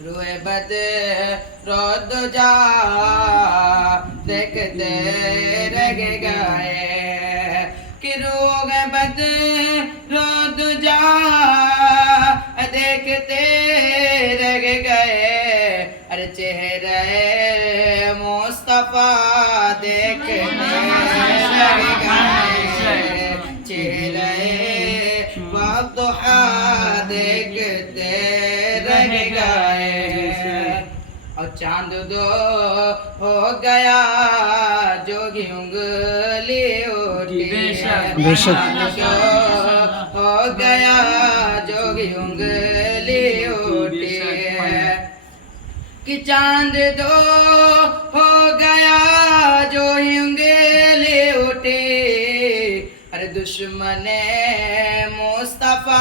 روئے بد رود جا دیکھتے رہ گئے کہ روئے بد رود جا دیکھتے رہ گئے ارے چہرہ مصطفیٰ دیکھتے رہ گئے چہرہ والضحیٰ دیکھتے رہ گئے اور چاند دو ہو گیا جوگی انگلی اٹھی بے شک چاند دو ہو گیا جوگی انگلی اٹھی کہ چاند دو ہو گیا جو انگلی اٹھی ارے دشمن مصطفیٰ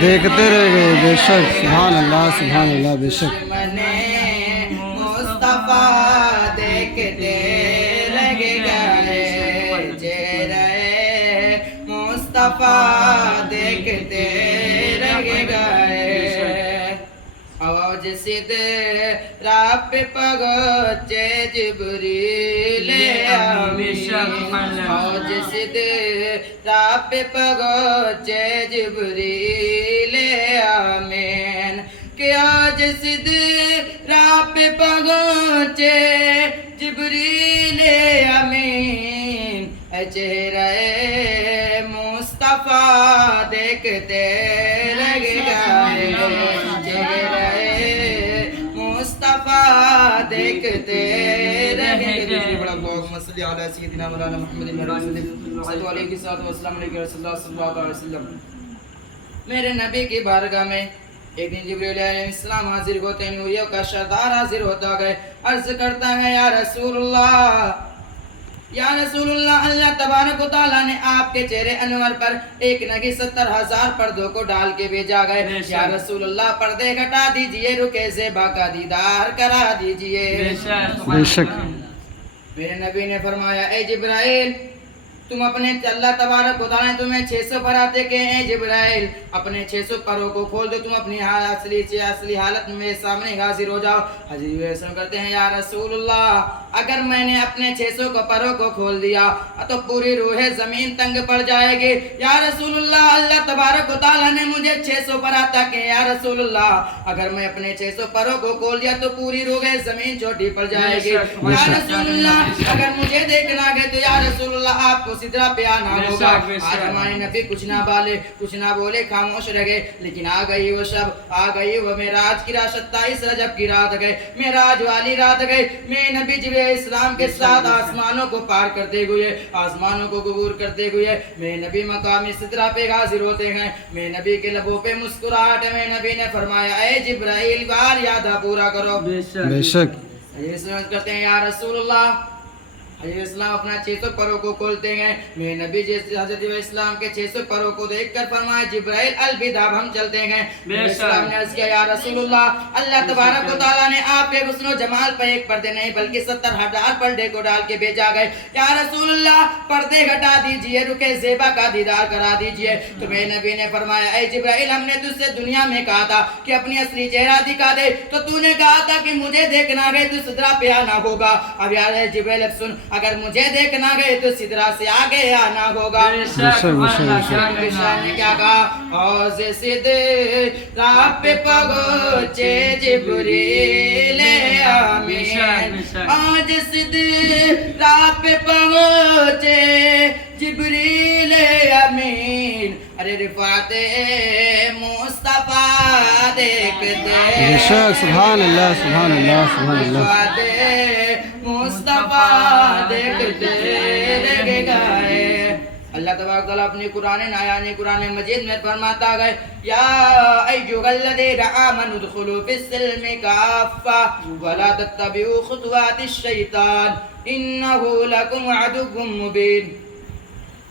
دیکھتے رہ گئے بے شک سبحان اللہ بے شک دشمن مصطفیٰ دیکھتے رہ گئے چہرہ مصطفیٰ دیکھتے رہ گئے آواز صدرا پہ پہنچے جبریل امین آواز صدرا پہ پہنچے جبریل امین کہ آج صدرا پہ پہنچے جبریل امین اے چہرہ مصطفیٰ دیکھتے رہ گئے چہرہ مصطفیٰ دیکھتے رہ گئے بڑا اللہم صلی علی سیدنا مولانا محمد صلی اللہ علیہ وسلم میرے نبی کی بارگاہ میں ایک دن جبریل علیہ السلام حاضر ہوتے ہیں نوریوں کا سردار حاضر ہوتا گئے عرض کرتا ہے یا رسول اللہ اللہ تبارک و تعالیٰ نے آپ کے چہرے انور پر ایک نگی 70,000 پردوں کو ڈال کے بھیجا گئے یا رسول اللہ پردے گھٹا دیجئے رکے زیبا کا دیدار کرا دیجئے بے شک میرے نبی نے فرمایا اے جبرائیل تم اپنے اللہ تبارک و تعالیٰ نے تمہیں 600 پر آتے کہ اے جبرائیل اپنے 600 پروں کو کھول دو تم اپنی اصلی حالت میں سامنے حاضر ہو جاؤ حضرت وسلم کرتے ہیں یا رسول اللہ اگر میں نے اپنے 600 پروں کو کھول دیا تو پوری روح زمین تنگ پڑ جائے گی یا رسول اللہ اللہ تبارک و تعالیٰ نے مجھے 600 پر آتا کہ یا رسول اللہ اگر میں اپنے 600 پروں کو کھول دیا تو پوری روح زمین چھوٹی پڑ جائے گی یا رسول اللہ اگر مجھے دیکھنا گئے تو یا رسول اللہ آپ کو سدرا پہ آنا ہوگا آج ہمارے نبی کچھ نہ بولے خاموش رہ گئے لیکن آ گئی وہ شب آ گئی وہ معراج کی رات 27 رجب کی رات گئے معراج والی رات گئے میں نبی جبریل اسلام کے ساتھ آسمانوں کو پار کرتے ہوئے آسمانوں کو عبور کرتے ہوئے میں نبی مقام سدرا پہ حاضر ہوتے ہیں میں نبی کے لبوں پہ مسکراہٹ ہے میں نبی نے فرمایا اے جبرائیل بار یادہ پورا کرو بے شک کرتے ہیں یا رسول اللہ حضرت اسلام اپنا 600 پروں کو کھولتے ہیں میں نبی جیسے حضرت اسلام کے 600 پروں کو دیکھ کر فرمایا جبرائیل الوداع ہم چلتے ہیں اسلام نے عرض کیا یا رسول اللہ اللہ تبارک و تعالیٰ نے آپ کے حسن و جمال پر ایک پردے نہیں بلکہ 70,000 پردے کو ڈال کے بھیجا گئے یا رسول اللہ پردے گھٹا دیجئے رکے زیبا کا دیدار کرا دیجئے تو میں نبی نے فرمایا اے جبرائیل ہم نے تجھ سے دنیا میں کہا تھا کہ اپنی اصلی چہرہ دکھا دے تو نے کہا تھا کہ مجھے دیکھنا گئے تو سدرا پہ آنا ہوگا اب یار جبرائیل اب سن اگر مجھے دیکھنا گئے تو سدرا سے آگے آنا ہوگا نے کیا کہا حوض سدرا پہ پہنچے جبریل امین آج سدرا پہ پہنچے جبریل امین ارے رفعت مصطفیٰ دیکھتے سبحان اللہ رفعت مصطفیٰ دیکھتے رہ گئے اللہ تبارک تعالیٰ اپنی قرآن مجید میں فرماتا گئے یا ایھا الذین آمنوا ادخلوا فی السلم کافہ ولا تتبعوا خطوات الشیطان انہ لکم عدو مبین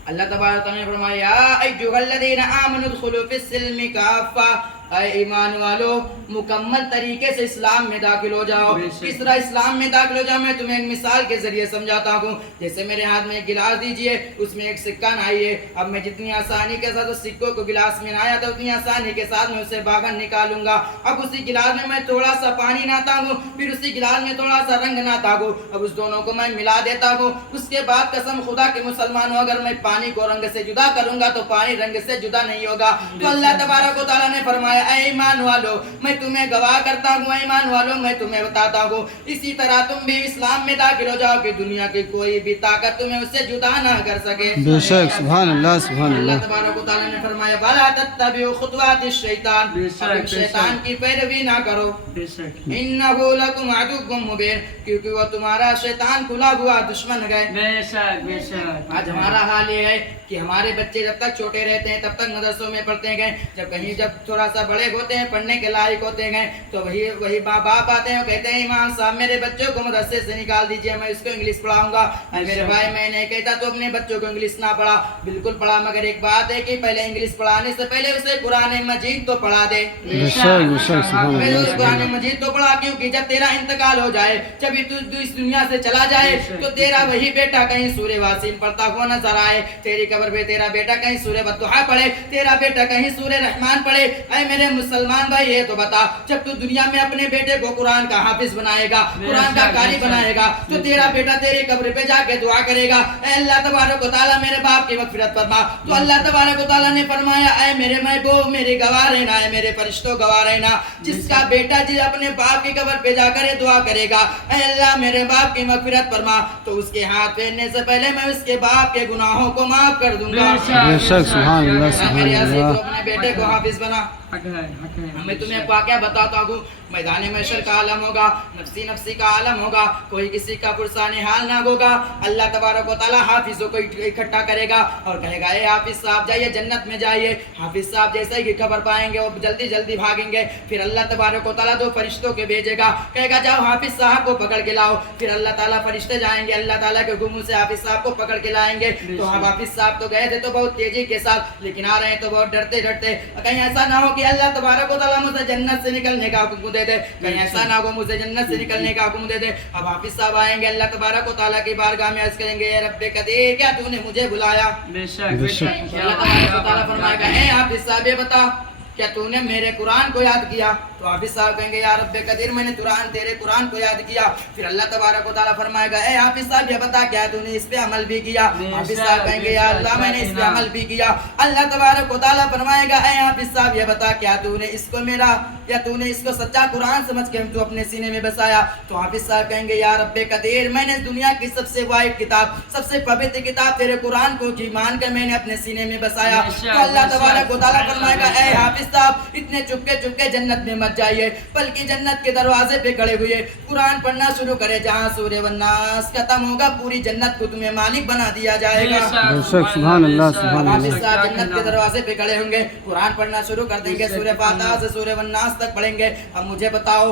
اللہ تبارک تعالیٰ نے فرمایا یا ایھا الذین آمنوا ادخلوا فی السلم کافہ اے ایمان والو مکمل طریقے سے اسلام میں داخل ہو جاؤ. بے شک. کس طرح اسلام میں داخل ہو جاؤ میں تمہیں ایک مثال کے ذریعے سمجھاتا ہوں. جیسے میرے ہاتھ میں ایک گلاس دیجئے, اس میں ایک سکہ نائیے. اب میں جتنی آسانی کے ساتھ اس سکوں کو گلاس میں نایا تھا اتنی آسانی کے ساتھ میں اسے باہر نکالوں گا. اب اسی گلاس میں تھوڑا سا پانی ناتا ہوں, پھر اسی گلاس میں تھوڑا سا رنگ ناتا ہوں. اب اس دونوں کو میں ملا دیتا ہوں. اس کے بعد قسم خدا کے مسلمانوں اگر میں پانی کو رنگ سے جدا کروں گا تو پانی رنگ سے جدا نہیں ہوگا. تو اللہ تبارک و تعالیٰ نے فرمایا اے ایمان والو میں تمہیں گواہ کرتا ہوں, اے ایمان والو میں تمہیں بتاتا ہوں اسی طرح تم بھی اسلام میں داخل ہو جاؤ کہ دنیا کی کوئی بھی طاقت تمہیں اس سے جدا نہ کر سکے. بے شک سبحان اللہ سبحان اللہ اللہ. تبارک و تعالیٰ نے فرمایا وَلَا تَتَّبِعُوا خُطُوَاتِ الشَّيْطَانِ, بے شک, شیطان کی پیروی نہ کرو. بے شک, اِنَّهُ لَكُمْ عَدُوٌّ مُّبِينٌ, کیونکہ وہ تمہارا شیطان کھلا ہوا دشمن ہے. بے شک, بے شک. آج ہمارا حال یہ ہے کہ ہمارے بچے جب تک چھوٹے رہتے ہیں تب تک مدرسوں میں پڑھتے گئے, جب تھوڑا سا بڑے ہوتے ہیں پڑھنے کے لائق ہوتے گئے تو وہی باپ آتے ہیں اور کہتے ہیں امام صاحب میرے بچوں کو مدرسے سے نکال دیجئے, میں اس کو انگلش پڑھاؤں گا. میرے بھائی میں نہیں کہتا تو اپنے بچوں کو انگلش نہ پڑھا, بالکل پڑھا, مگر ایک بات ہے کہ پہلے انگلش پڑھانے سے پہلے اسے قرآن مجید تو پڑھا دے. بے شک بے شک سبحان پہلے اللہ اس قرآن سبحان مجید تو پڑھا, کیونکہ جب تیرا انتقال ہو جائے, جب تو اس دنیا سے چلا جائے تو تیرا وہی بیٹا کہیں سورہ واسین پڑھتا ہوا نظر آئے, تیری قبر پہ تیرا بیٹا کہیں سورہ والضحیٰ پڑھے, تیرا بیٹا کہیں سورہ رحمان پڑھے. اے میرے مسلمان بھائی یہ تو بتا, جب تو دنیا میں اپنے بیٹے کو قرآن کا حافظ بنائے گا, قرآن کا قاری بنائے گا, تو تیرا بیٹا تیری قبر پہ جا کے دعا کرے گا اے اللہ تبارک و تعالیٰ میرے باپ کی مغفرت فرما. تو اللہ تبارک و تعالیٰ نے فرمایا اے میرے محبوب میرے گواہ رہنا, اے میرے فرشتوں گواہ رہنا, جس کا بیٹا جی اپنے باپ کی قبر پہ جا کر دعا کرے گا اے اللہ میرے باپ کی مغفرت فرما, تو اس کے ہاتھ پھیرنے سے پہلے میں اس کے باپ کے گناہوں کو معاف کر دوں گا. بے شک سبحان اللہ اے سبحان میرے عزیز تو اللہ. اپنے بیٹے کو حافظ بنا. حق ہے, حق ہے. میں تمہیں واقعہ بتاتا ہوں, میدان محشر کا عالم ہوگا, نفسی نفسی کا عالم ہوگا, کوئی کسی کا پرسان حال نہ ہوگا. اللہ تبارک و تعالیٰ حافظوں کو اکٹھا کرے گا اور کہے گا اے حافظ صاحب جائیے جنت میں جائیے. حافظ صاحب جیسے ہی خبر پائیں گے وہ جلدی جلدی بھاگیں گے. پھر اللہ تبارک و تعالیٰ دو فرشتوں کے بھیجے گا, کہے گا جاؤ حافظ صاحب کو پکڑ کے لاؤ. پھر اللہ تعالیٰ فرشتے جائیں گے, اللہ تعالیٰ کے حکم سے حافظ صاحب کو پکڑ کے لائیں گے. تو حافظ صاحب تو گئے تھے تو بہت تیزی کے ساتھ, لیکن آ رہے ہیں تو بہت ڈرتے ڈرتے. کہیں ایسا نہ ہو کہ اللہ تبارک و تعالیٰ مجھے جنت سے نکلنے کا حکم دے دے, کہیں ایسا نہ ہو مجھے جنت سے نکلنے کا حکم دے دے. اب حافظ صاحب آئیں گے, اللہ تبارک و تعالیٰ کی بارگاہ میں عرض کریں گے اے رب قدیر کیا تو نے مجھے بلایا؟ بے شک, بے شک. اللہ تبارک و تعالیٰ فرمائے گا اے حافظ صاحب یہ بتا کیا تو نے میرے قرآن کو یاد کیا؟ تو حافظ صاحب کہیں گے یا رب قدیر میں نے تیرے قرآن کو یاد کیا. پھر اللہ تبارک و تعالیٰ فرمائے گا اے حافظ صاحب یہ بتا کیا تو نے اس پہ عمل بھی کیا؟ حافظ صاحب کہیں گے یا اللہ میں نے اس پہ عمل بھی کیا. اللہ تبارک و تعالیٰ فرمائے گا اے حافظ صاحب یہ بتا کیا تو نے اس کو میرا یا تو نے اس کو سچا قرآن سمجھ کے تو اپنے سینے میں بسایا؟ تو حافظ صاحب کہیں گے یا رب قدیر میں نے دنیا کی سب سے واحد کتاب سب سے پوتر کتاب تیرے قرآن کو جی مان کر میں نے اپنے سینے میں بسایا. تو اللہ تبارک و تعالیٰ فرمائے گا اے حافظ صاحب اتنے چپکے جنت میں مت جائیے, بلکہ جنت کے دروازے پہ کھڑے ہوئے قرآن پڑھنا شروع کرے. جہاں سورہ والناس ختم ہوگا پوری جنت کو تمہیں مالک بنا دیا جائے گا. بے شک سبحان اللہ سبحان حافظ اللہ. صاحب جنت کے دروازے پہ کھڑے ہوں گے, قرآن پڑھنا شروع کر دیں گے, سورہ فاتحہ سے سورہ والناس تک پڑھیں گے. اب مجھے بتاؤ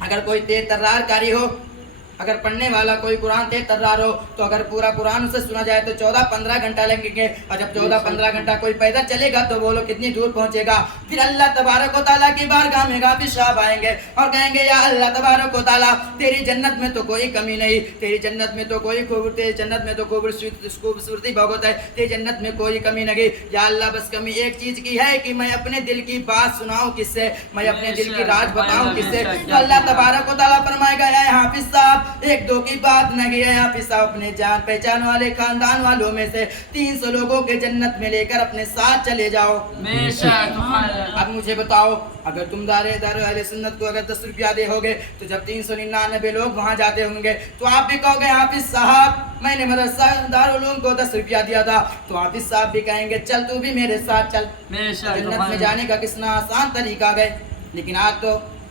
اگر کوئی تیز ترار کاری ہو, اگر پڑھنے والا کوئی قرآن تیز ترار ہو تو اگر پورا قرآن اسے سنا جائے تو 14-15 گھنٹہ لگیں گے, اور جب 14-15 گھنٹہ کوئی پیدل چلے گا تو بولو کتنی دور پہنچے گا. پھر اللہ تبارک و تعالیٰ کی بارگاہ میں حافظ صاحب آئیں گے اور کہیں گے یا اللہ تبارک و تعالیٰ تیری جنت میں تو کوئی کمی نہیں, تیری جنت میں تو کوئی خوبصورتی بہت ہے, تیری جنت میں کوئی کمی نہیں. یا اللہ بس کمی ایک چیز کی ہے کہ میں اپنے دل کی بات سناؤں کس سے, میں اپنے دل کی راز بتاؤں کس سے؟ تو اللہ تبارک و تعالیٰ فرمائے گا اے حافظ صاحب ایک دو کی بات نہ کی ہے, حافظ صاحب اپنے جان پہچان والے خاندان والوں میں سے 300 لوگوں کے جنت میں لے کر اپنے ساتھ چلے جاؤ. بے شک. اب مجھے بتاؤ اگر تم دار اہل سنت کو اگر 10 روپیہ دے ہوگے تو جب 399 لوگ وہاں جاتے ہوں گے تو آپ بھی کہو گے حافظ صاحب میں نے مدرسہ دارالعلوم کو 10 روپیہ دیا تھا, تو حافظ صاحب بھی کہیں گے چل تو بھی میرے ساتھ چل. جنت میں جانے کا کتنا آسان طریقہ ہے, لیکن آج تو